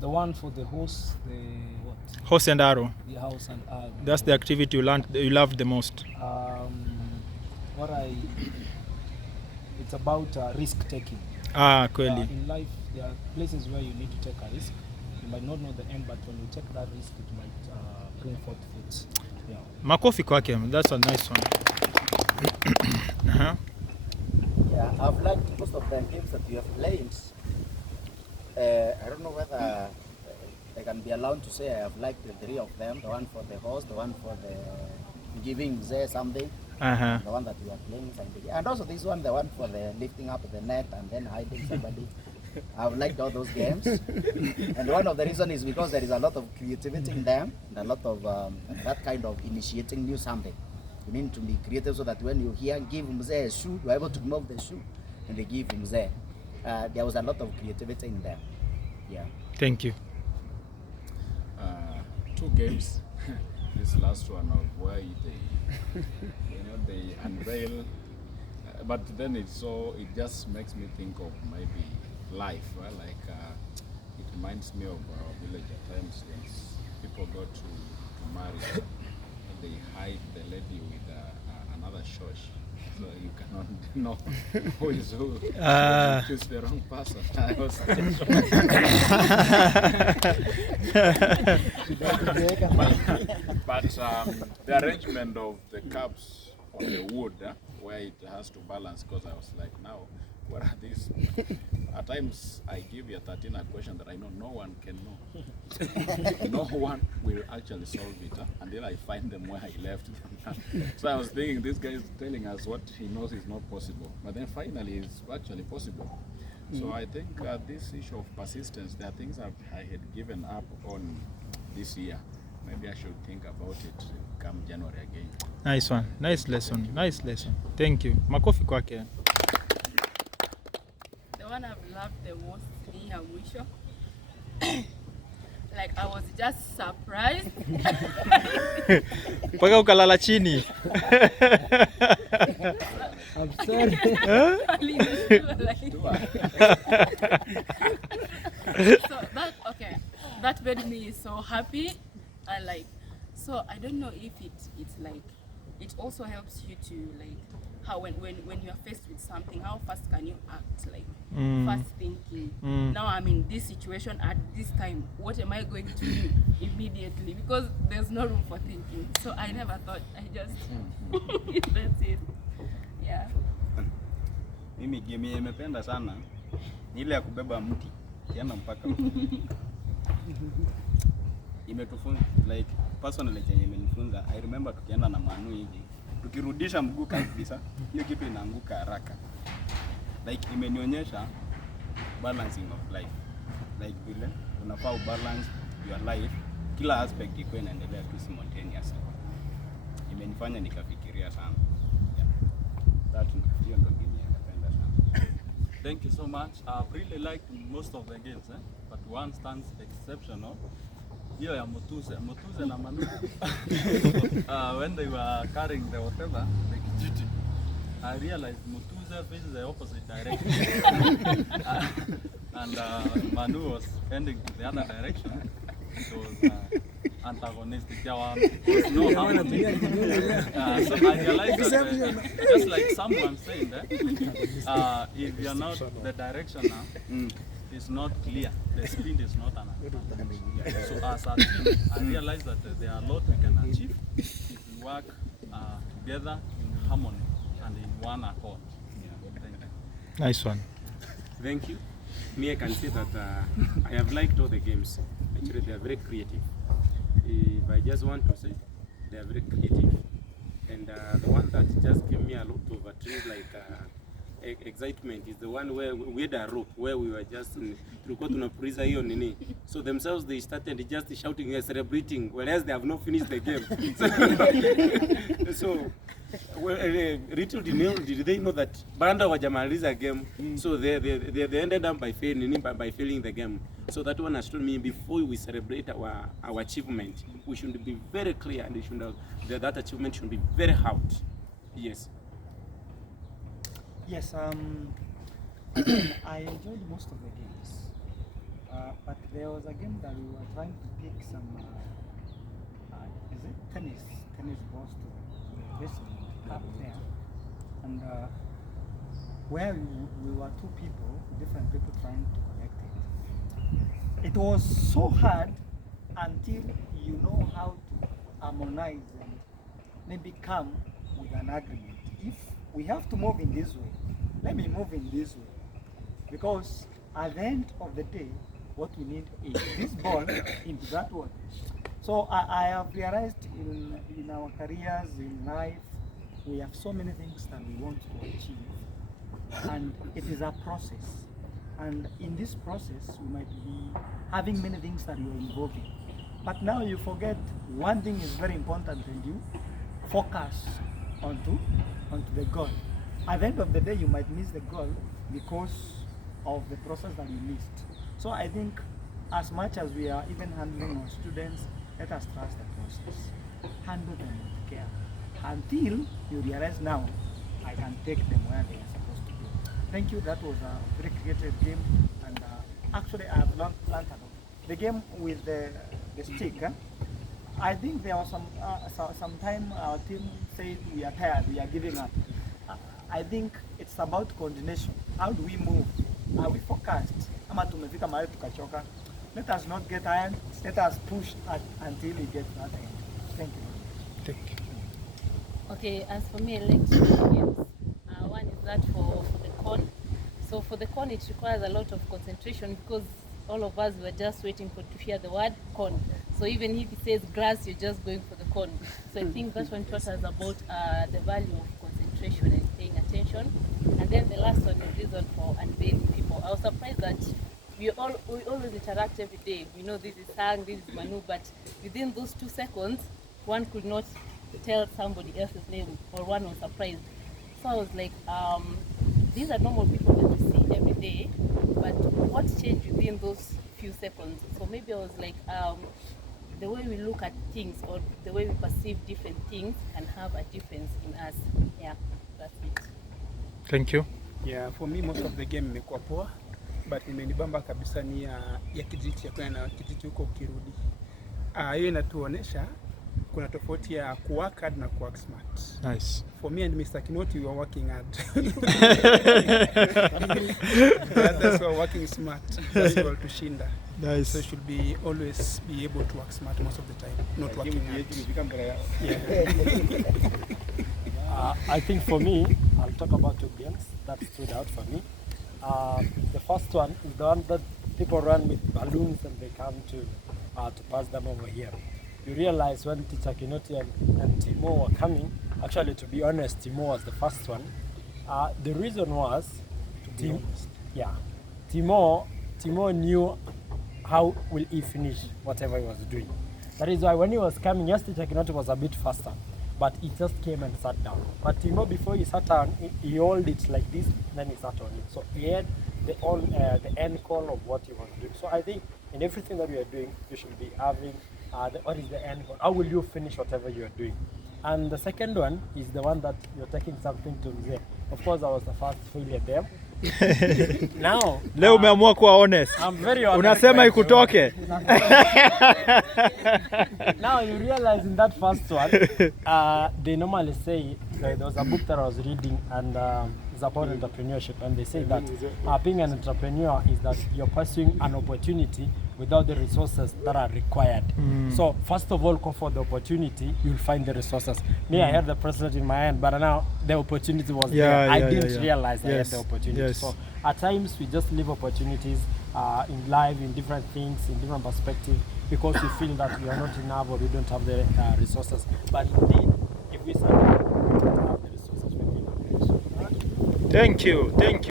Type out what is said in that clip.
The one for the horse, the what? Horse and arrow. The house and arrow. That's the activity you loved the most. It's about risk taking. Kweli. In life, there are places where you need to take a risk. You might not know the end, but when you take that risk, it might bring forth fruits. Yeah. Makofi kwake. That's a nice one. Yeah, I've liked most of the games that you have played. I don't know whether I can be allowed to say I have liked the three of them. The one for the horse, the one for the giving something, the one that we are playing something, and also this one, the one for the lifting up the net and then hiding somebody. I've liked all those games, and one of the reasons is because there is a lot of creativity in them, and a lot of that kind of initiating new something. You need to be creative so that when you hear give Mzee a shoe, you are able to move the shoe and they give Mzee. There was a lot of creativity in them. Yeah. Thank you. 2 games. This last one of why they unveil, but then it just makes me think of maybe life, right? Like it reminds me of our village at times when people go to marry, they hide the lady with another shosh, so you cannot know who is who. Choose the wrong person. But the arrangement of the cups on the wood, where it has to balance, because I was like, now, what are these? At times, I give you a 13 question that I know no one can know. No one will actually solve it until I find them where I left them. So I was thinking, this guy is telling us what he knows is not possible. But then finally, it's actually possible. So I think this issue of persistence, there are things that I had given up on this year. Maybe I should think about it come January again. Nice one. Nice lesson. Nice lesson. Thank you. Makofi kwake. The one I've loved the most ni ya mwisho. Like I was just surprised. Paka ukalala chini. I'm sorry. So that made me so happy. I like, so I don't know if it's like, it also helps you to like, how when you are faced with something, how fast can you act, like fast thinking. Now I'm in this situation at this time, what am I going to do immediately, because there's no room for thinking. So I never thought, I just that's it. Yeah. Mimi game nimependa sana ni ile ya kubeba mti kiana mpaka imetufunza, like personally chenye imenifunza. I remember tukienda na Manu hivi, tukirudisha mguu kabisa hiyo kitu inaanguka haraka. Like imenionyesha balancing of life, like vile unafaa balance your life, kila aspect iko inaendelea tu simultaneously. Imenifanya nikafikiria sana. Yeah. That ndio ndo game nimependa sana. Thank you so much. I've really liked most of the games, but one stands exceptional. Hiyo ya Mutuse na Manu. When they were carrying the whatever, the kijiti, I realized Mutuse faces the opposite direction. And Manu was heading to the other direction. It was antagonistic. There was no harmony. So I realized that just like someone saying that, if you're not the direction now, is not clear, the speed is not enough. So as a team, I realized that there are a lot we can achieve if we work together in harmony and in one accord. Thank you. Nice one. Thank you. Me, I can say that I have liked all the games. Actually, they are very creative. If I just want to say, they are very creative. And the one that just gave me a lot of a treat, like excitement, is the one where we had a rope, where we were just so themselves they started just shouting and celebrating, whereas they have not finished the game. So little did they know that Banda wajamaliza game, so they ended up by failing the game. So that one has told me, before we celebrate our achievement, we should be very clear, and we should that achievement should be very hard. Yes. Yes, I enjoyed most of the games, but there was a game that we were trying to pick some, is it tennis balls to basement up there, and where we were two people, different people trying to collect it. It was so hard until you know how to harmonize and maybe come with an agreement. If we have to move in this way, let me move in this way. Because at the end of the day, what we need is this ball into that one. So I have realized in our careers, in life, we have so many things that we want to achieve. And it is a process. And in this process, we might be having many things that you are involved in. But now you forget one thing is very important, and you focus onto the goal. At the end of the day, you might miss the goal because of the process that you missed. So I think as much as we are even handling our students, let us trust the process. Handle them with care until you realize now I can take them where they are supposed to be. Thank you. That was a very creative game, and actually I have learned a lot. The game with the stick. I think there was some time our team said we are tired, we are giving up. I think it's about coordination. How do we move? Are we focused? Ama tumefika mahali tukachoka. Let us not get tired. Let us push until we get to that end. Thank you. Thank you. Okay, as for me, I like two games. One is that for the con. So for the con, it requires a lot of concentration because all of us were just waiting to hear the word con. So even if it says grass, you're just going for the con. So I think that one taught us about the value of concentration and paying attention. And then the last one is reason for unveiling people. I was surprised that we always interact every day. We know this is Sang, this is Manu, but within those 2 seconds, one could not tell somebody else's name, or one was surprised. So I was like, these are normal people that we see every day, but what changed within those few seconds? So maybe I was like, the way we look at things or the way we perceive different things can have a difference in us. Yeah, that's it. Thank you. Yeah, for me most of the game imekuwa poa, but imenibamba kabisa ni ya kijiti ya kwenda na kijiti huko ukirudi. Hiyo inatuonesha kuna tofauti ya kuwork hard na kuwork smart. Nice. For me and Mr. Kinoti, we are working hard. That's why we're working smart. That's why to shinda. Nice. So should be always be able to work smart most of the time, not working hard. Yeah. I think for me, I'll talk about 2 games that stood out for me. The first one is the one that people run with balloons and they come to pass them over here. You realize when Teacher Kinoti and Timo were coming, actually to be honest, Timo was the first one. The reason was, Timo knew how will he finish whatever he was doing. That is why when he was coming, yes, Teacher Kinoti was a bit faster, but he just came and sat down. But Timo, before he sat down, he held it like this, then he sat on it. So he had the end call of what he was doing. So I think in everything that we are doing, you should be having what is the end goal? How will you finish whatever you are doing? And the second one is the one that you're taking something to Mzee. Of course, I was the first failure there. Now, leo umeamua kuwa honest. I'm very honest. Unasema ikutoke. Now you realize in that first one, they normally say, there was a book that I was reading and it's about entrepreneurship, and they say that being an entrepreneur is that you're pursuing an opportunity without the resources that are required. So first of all, go for the opportunity, you'll find the resources. Me, I had the president in my hand, but now the opportunity was there. I didn't realize I had the opportunity. So at times we just leave opportunities in life, in different things, in different perspectives, because we feel that we are not enough or we don't have the resources. But indeed, if we survive, we have the resources within. Thank you.